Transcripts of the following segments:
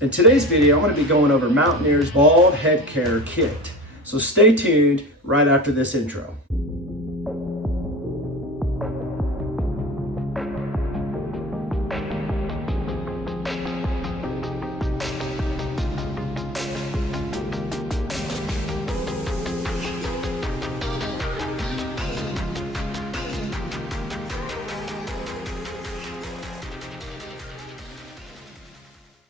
In today's video, I'm going to be going over Mountaineer's Bald Head Care Kit. So stay tuned right after this intro.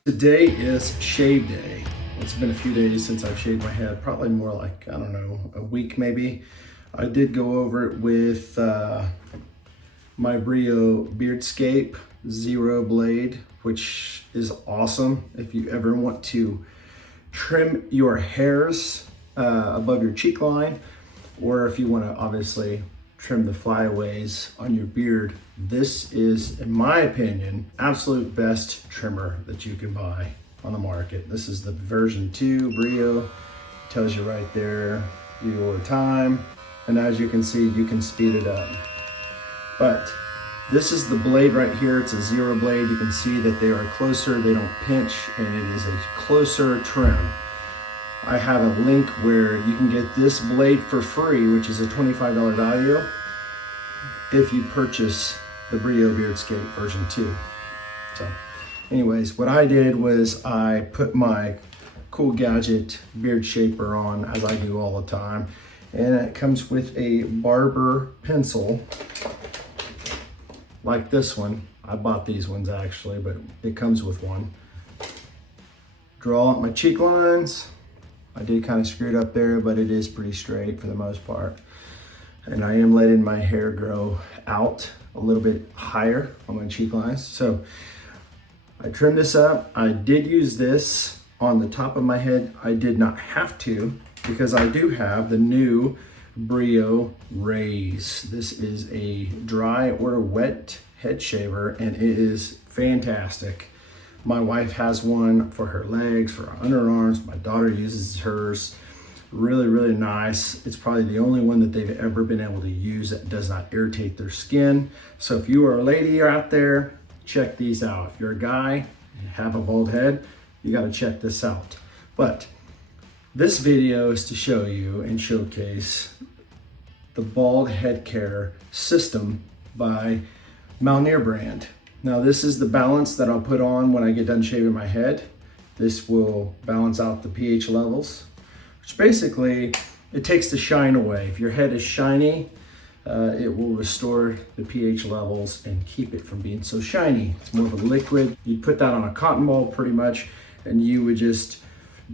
Today is shave day. It's been a few days since I've shaved my head, probably more like, I don't know, a week maybe. I did go over it with my Brio beardscape 0 blade, which is awesome if you ever want to trim your hairs above your cheek line, or if you want to obviously trim the flyaways on your beard. This is, in my opinion, absolute best trimmer that you can buy on the market. This is the version 2 Brio. Tells you right there your time, and as you can see, you can speed it up. But this is the blade right here. It's a 0 blade. You can see that they are closer, they don't pinch, and it is a closer trim. I have a link where you can get this blade for free, which is a $25 value, if you purchase the Brio beardscape version 2. So anyways, what I did was I put my Cool Gadget beard shaper on, as I do all the time, and it comes with a barber pencil like this one. I bought these ones actually, but it comes with one. Draw out my cheek lines. I did kind of screw it up there, but it is pretty straight for the most part. And I am letting my hair grow out a little bit higher on my cheek lines. So I trimmed this up. I did use this on the top of my head. I did not have to, because I do have the new Brio raze. This is a dry or wet head shaver, and it is fantastic. My wife has one for her legs, for her underarms. My daughter uses hers. Really, really nice. It's probably the only one that they've ever been able to use that does not irritate their skin. So if you are a lady out there, check these out. If you're a guy, have a bald head, you got to check this out. But this video is to show you and showcase the bald head care system by Mountaineer Brand. Now this is the balance that I'll put on when I get done shaving my head. This will balance out the pH levels, which basically, it takes the shine away. If your head is shiny, it will restore the pH levels and keep it from being so shiny. It's more of a liquid. You'd put that on a cotton ball pretty much, and you would just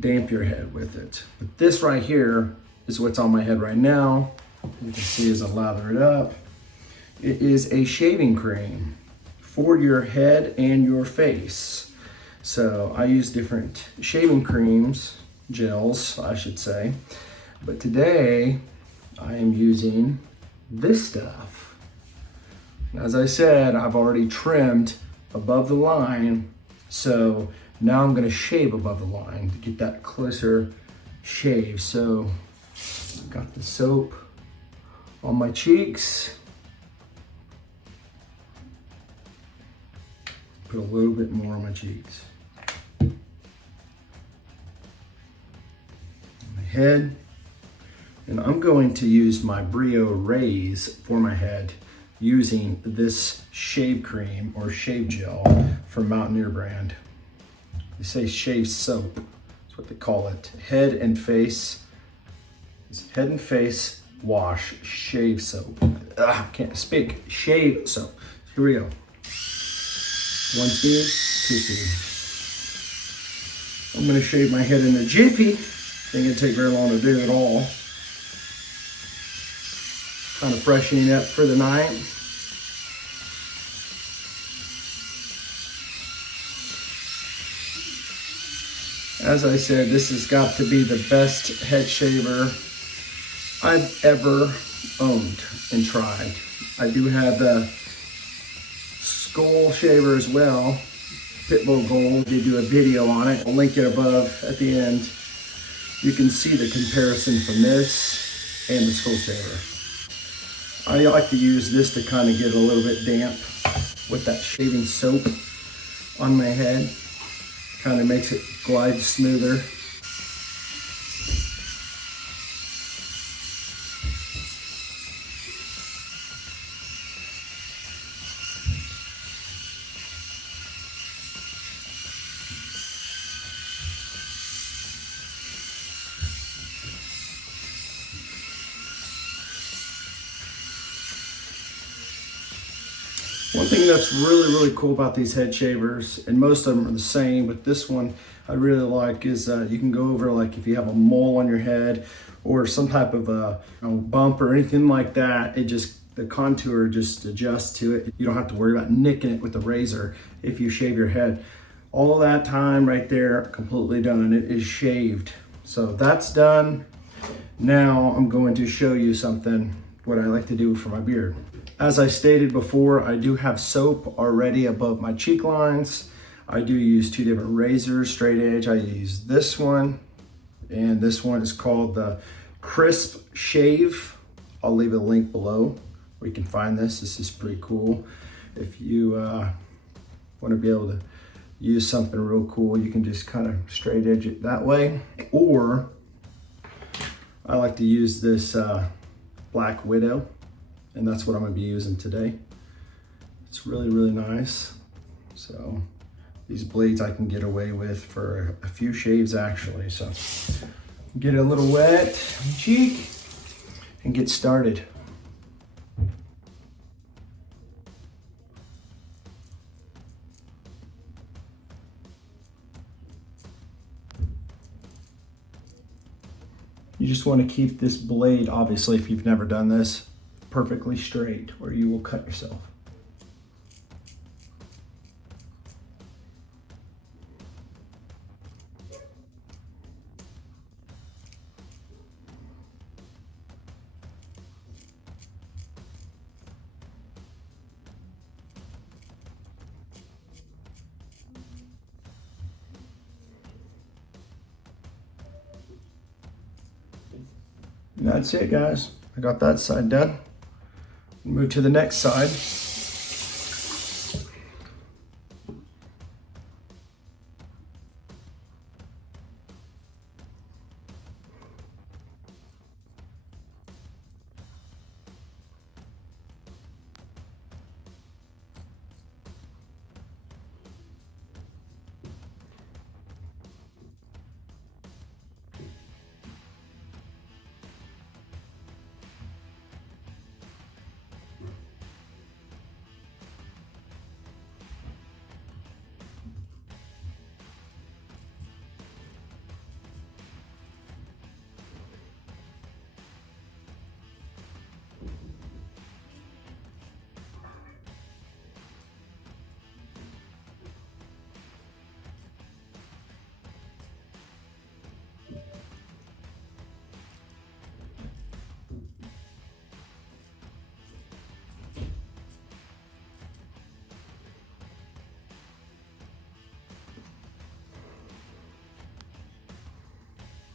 damp your head with it. But this right here is what's on my head right now. You can see as I lather it up. It is a shaving cream for your head and your face. So I use different shaving creams, gels, I should say. But today I am using this stuff. As I said, I've already trimmed above the line. So now I'm gonna shave above the line to get that closer shave. So I've got the soap on my cheeks. Put a little bit more on my cheeks. My head. And I'm going to use my Brio raze for my head using this shave cream or shave gel from Mountaineer Brand. They say shave soap. That's what they call it. Head and face wash shave soap. Can't speak. Shave soap. Here we go. 1 speed, 2 speed. I'm gonna shave my head in a jiffy. Ain't gonna take very long to do it all. Kind of freshening up for the night. As I said, this has got to be the best head shaver I've ever owned and tried. I do have the Gold shaver as well, Pitbull Gold. They do a video on it. I'll link it above at the end. You can see the comparison from this and the skull shaver. I like to use this to kind of get a little bit damp with that shaving soap on my head. Kind of makes it glide smoother. One thing that's really cool about these head shavers, and most of them are the same, but this one I really like, is you can go over, like if you have a mole on your head or some type of a bump or anything like that, it just, the contour just adjusts to it. You don't have to worry about nicking it with the razor if you shave your head. All that time right there, completely done, and it is shaved. So that's done. Now I'm going to show you something, what I like to do for my beard. As I stated before, I do have soap already above my cheek lines. I do use two different razors, straight edge. I use this one, and this one is called the Crisp Shave. I'll leave a link below where you can find this. This is pretty cool. If you want to be able to use something real cool, you can just kind of straight edge it that way. Or I like to use this Black Widow, and that's what I'm gonna be using today. It's really nice. So these blades I can get away with for a few shaves actually. So get it a little wet on the cheek and get started. You just want to keep this blade, obviously if you've never done this, perfectly straight or you will cut yourself. And that's it, guys. I got that side done. Move to the next side.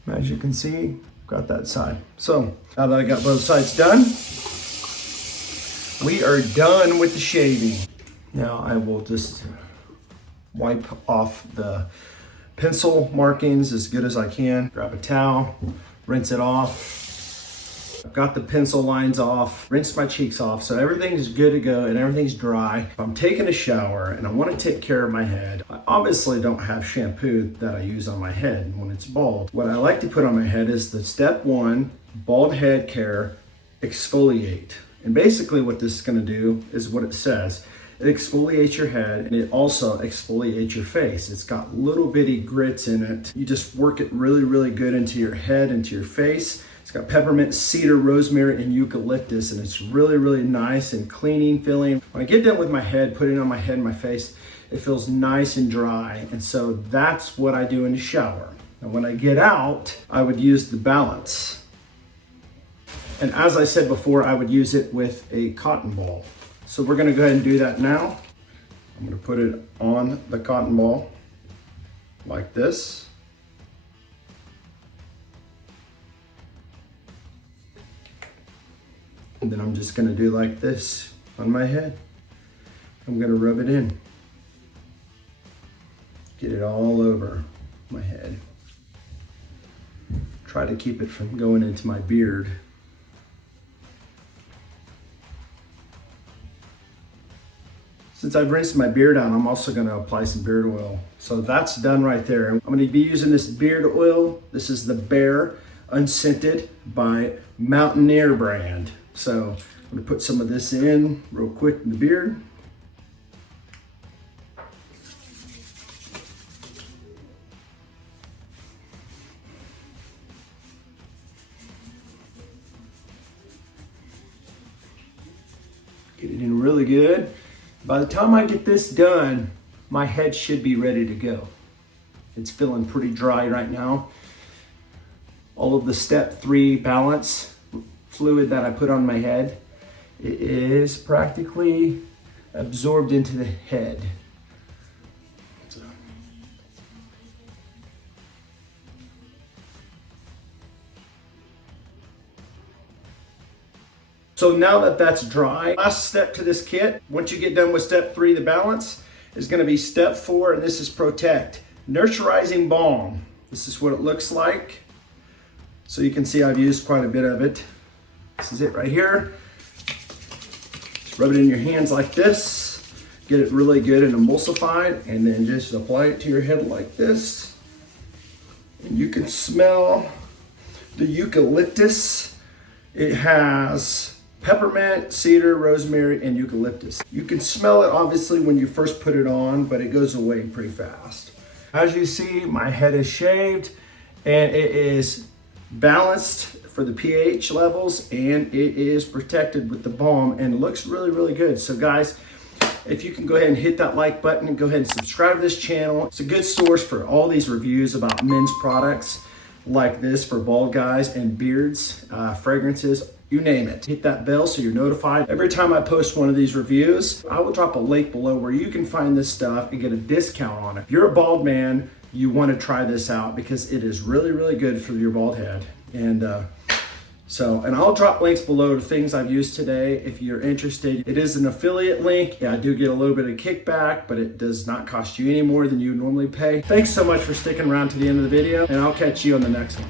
As you can see, got that side. So now that I got both sides done, we are done with the shaving. Now I will just wipe off the pencil markings as good as I can. Grab a towel, rinse it off. I've got the pencil lines off, rinsed my cheeks off, so everything's good to go and everything's dry. If I'm taking a shower and I want to take care of my head, I obviously don't have shampoo that I use on my head when it's bald. What I like to put on my head is the step 1 bald head care exfoliate. And basically what this is going to do is what it says. It exfoliates your head and it also exfoliates your face. It's got little bitty grits in it. You just work it really good into your head, into your face. It's got peppermint, cedar, rosemary, and eucalyptus, and it's really nice and cleaning feeling. When I get done with my head, putting it on my head and my face, it feels nice and dry. And so that's what I do in the shower. And when I get out, I would use the balance. And as I said before, I would use it with a cotton ball. So we're gonna go ahead and do that now. I'm gonna put it on the cotton ball like this. And then I'm just gonna do like this on my head. I'm gonna rub it in. Get it all over my head. Try to keep it from going into my beard. Since I've rinsed my beard out, I'm also gonna apply some beard oil. So that's done right there. I'm gonna be using this beard oil. This is the Bear Unscented by Mountaineer Brand. So I'm gonna put some of this in real quick in the beard. Get it in really good. By the time I get this done, my head should be ready to go. It's feeling pretty dry right now. All of the step 3 balance fluid that I put on my head, it is practically absorbed into the head. So now that that's dry, last step to this kit, once you get done with step 3, the balance, is gonna be step 4, and this is Protect. Moisturizing Balm. This is what it looks like. So you can see I've used quite a bit of it. This is it right here. Just rub it in your hands like this. Get it really good and emulsified, and then just apply it to your head like this. And you can smell the eucalyptus. It has peppermint, cedar, rosemary, and eucalyptus. You can smell it obviously when you first put it on, but it goes away pretty fast. As you see, my head is shaved and it is balanced for the pH levels, and it is protected with the balm, and it looks really, really good. So guys, if you can go ahead and hit that like button and go ahead and subscribe to this channel. It's a good source for all these reviews about men's products like this for bald guys and beards, fragrances, you name it. Hit that bell so you're notified. Every time I post one of these reviews, I will drop a link below where you can find this stuff and get a discount on it. If you're a bald man, you want to try this out because it is really, really good for your bald head. And I'll drop links below to things I've used today if you're interested. It is an affiliate link. Yeah, I do get a little bit of kickback, but it does not cost you any more than you normally pay. Thanks so much for sticking around to the end of the video, and I'll catch you on the next one.